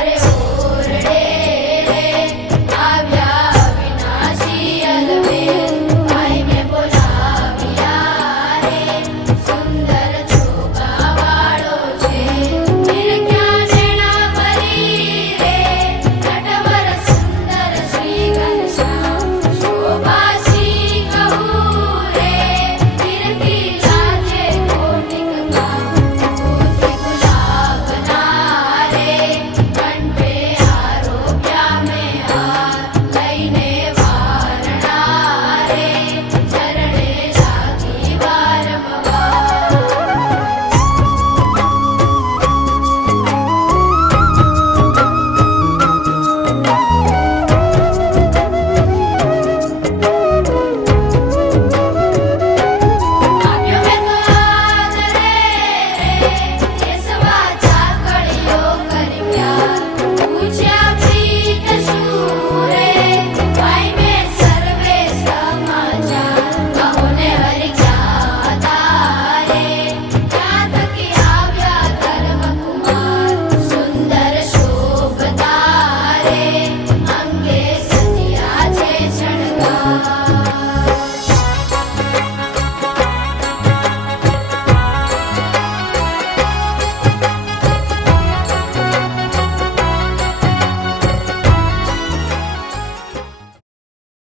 Hare